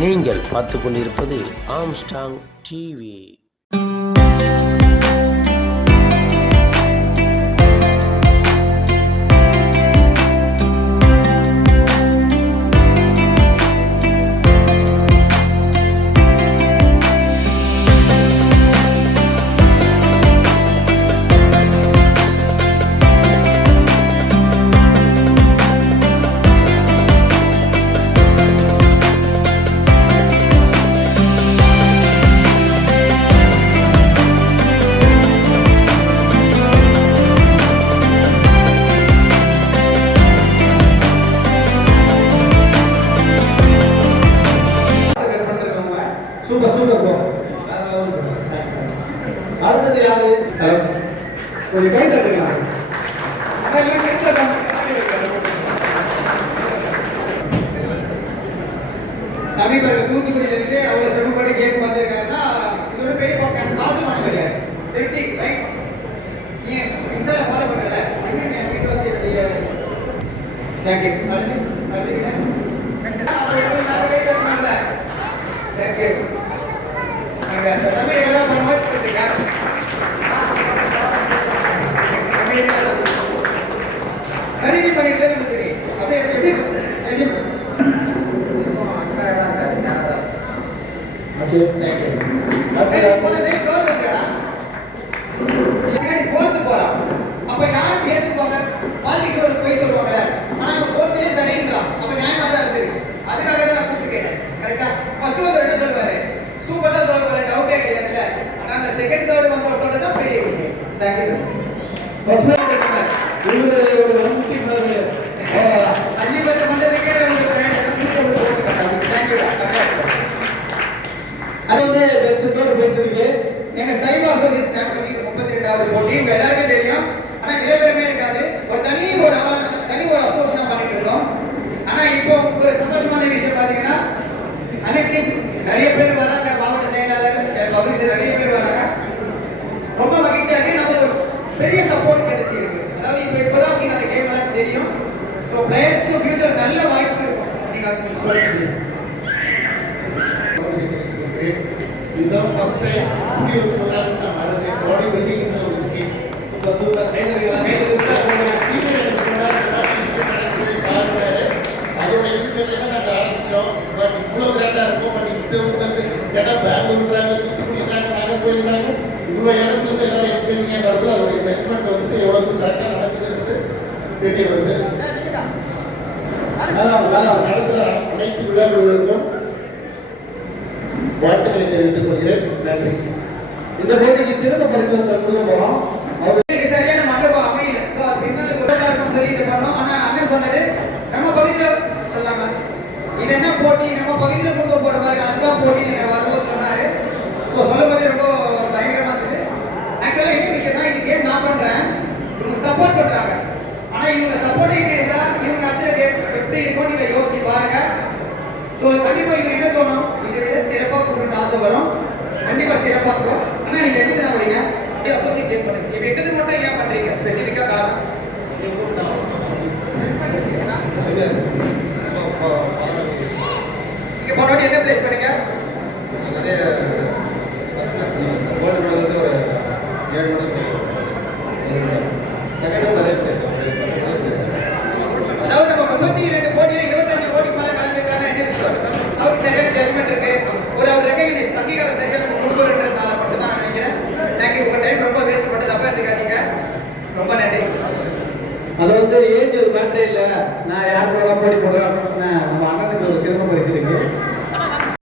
நீங்கள் பார்த்து கொண்டிருப்பது Armstrong TV. Super super bro. அடுத்தது யாரு? ஒரு கை தட்டுக்கலாம். நபிபர்கள் தூத்துக்குடியில இருந்து அவ்வளவு சிரமப்பட்டு கேம் வந்திருக்காருன்னா இது ஒரு பெரிய பக்கம் பாசமான கிடையாது. திருப்தி ரைட். நீ இன்ஸ்டால ஃபாலோ பண்ணல. அண்ணே வீடியோஸ் தேங்க்யூ. அடுத்து நான் கை தட்டணும்ல. தேங்க்யூ. தமிழ் எல்லாம் பண்ணுவாங்க. அறிவி பண்ணிட்டு தெரியும். அப்படியே எப்படி அப்ப யாரும் ஏத்துப்பாங்க பாலிடிக்ஸ் போய் சொல்லுவாங்கல்ல. ஆனா போர்த்திலே சரின்றான். அப்ப நியாயமா தான் இருக்கு. அதுக்காக தான் நான் கூப்பிட்டு கேட்டேன். கரெக்டா ஃபர்ஸ்ட் வந்து என்ன சொல்லுவாரு? சூப்பரா சொல்லுவாரு. டவுட்டே கிடையாதுல்ல. ஆனா அந்த செகண்ட் தேர்ட் வந்தவர் சொல்றதுதான் பெரிய விஷயம். தேங்க்யூ. ஃபர்ஸ்ட் உங்களுக்கு ஒரு முக்கிய மாதிரி அள்ளி பத்து வந்ததுக்கே அது வந்து பெஸ்ட் பேர் பேசுறீங்க. எங்க சைபா அசோசியேஷன் ஸ்டார்ட் பண்ணி 32வது போட்டி உங்க எல்லாருக்கும் தெரியும். ஆனா விளையாடவே இருக்காது. ஒரு தனி ஒரு அசோசியேஷன் பண்ணிட்டு இருந்தோம். ஆனா இப்போ ஒரு சந்தோஷமான விஷயம் பாத்தீங்கன்னா அனைத்து நிறைய பேர் வராங்க. மாவட்ட செயலாளர் பகுதியில் நிறைய பேர் வராங்க. ரொம்ப மகிழ்ச்சியா இருக்கு. நமக்கு பெரிய சப்போர்ட் கிடைச்சிருக்கு. அதாவது இப்பதான் உங்களுக்கு அந்த கேம் எல்லாம் தெரியும். ஸோ பிளேயர்ஸ்க்கு ஃபியூச்சர் நல்ல வாய்ப்பு இருக்கும். நீங்க இதுதான் ஃபர்ஸ்ட் டைம் இப்படி ஒரு ப்ரோக்ராம் நான் வரது. பாடி பில்டிங் ஒரு கேம் சூப்பர் ட்ரைனர் அதோட இதுக்கு நாங்கள் ஆரம்பித்தோம். பட் இவ்வளோ கிராண்டாக இருக்கும். பட் இந்த உங்களுக்கு கேட்டால் பெங்களூர்ன்றாங்க, தூத்துக்குடின்றாங்க, நாகர்கோயில்ன்றாங்க. இவ்வளோ இடத்துல இருந்து எல்லாம் எப்படிங்க வருது. அதோடைய ஜட்மெண்ட் வந்துட்டு எவ்வளவு கரெக்டாக நடக்குதுன்றது தெரிய வருது. நடக்கிற அனைத்து விழாக்களுக்கும் வாழ்த்துக்களை தெரிவித்துக் கொள்கிறேன். நன்றி. இந்த போட்டிக்கு சிறந்த பரிசு கொடுக்க போறோம். அவருக்கு சரியான மண்டபம் அமையல. ஸோ அது பின்னால இருக்கும் சொல்லி இது பண்ணோம். ஆனா அண்ணன் சொன்னது நம்ம பகுதியில் சொல்லலாமா இது என்ன போட்டி நம்ம பகுதியில் கொடுக்க போற மாதிரி அதுதான் போட்டின்னு வரும்போது சொன்னாரு. ஸோ சொல்லும் போது ரொம்ப பயங்கரமா இருந்தது. ஆக்சுவலா என்ன விஷயம்னா இந்த கேம் நான் பண்றேன், இவங்க சப்போர்ட் பண்றாங்க. ஆனா இவங்க சப்போர்ட் இருந்தா இவங்க அடுத்த கேம் எப்படி இருக்கும் நீங்க யோசிச்சு பாருங்க. ஸோ கண்டிப்பா இவங்க என்ன தோணும், இதை விட சிறப்பாக கொடுக்கணும்னு ஆசை வரும். கண்டிப்பா சிறப்பாக இருக்கும். ஆனா நீங்க எந்த தினம் வரீங்க அசோசியேட் கேம் பண்ணுங்க. இப்போ எது மட்டும் ஏன் பண்றீங்க ஸ்பெசிஃபிக்கா காரணம்? நீங்க போனோட என்ன பிளேஸ் பண்ணீங்க? நிறைய ஃபர்ஸ்ட் கிளாஸ் வேர்ல்டு மெடல் வந்து ஒரு 7 மெடல் செகண்டும் நிறைய பேர் அதாவது நம்ம 32 போட்டியில 25 போட்டிக்கு மேல கலந்துருக்காங்க. என்ன விஷயம் அவருக்கு சரியான ஜட்மெண்ட் இருக்கு. ஒரு அவர் ரெகக்னைஸ் அங்கீகாரம் சரியா நம்ம கொடுக்கறதுனால மட்டும் தான் நினைக்கிறேன். தேங்க்யூ. உங்க டைம் ரொம்ப வேஸ்ட் பண்ணது தப்பா எடுத்துக்காதீங்க. ரொம்ப நன்றி. அது வந்து ஏஜ் ஒரு மேட்டரே இல்லை. நான் யார் கூட போட்டி போடுறேன் அப்படின்னு சொன்னேன். நம்ம அண்ணனுக்கு ஒரு சிறப்பு பரிசு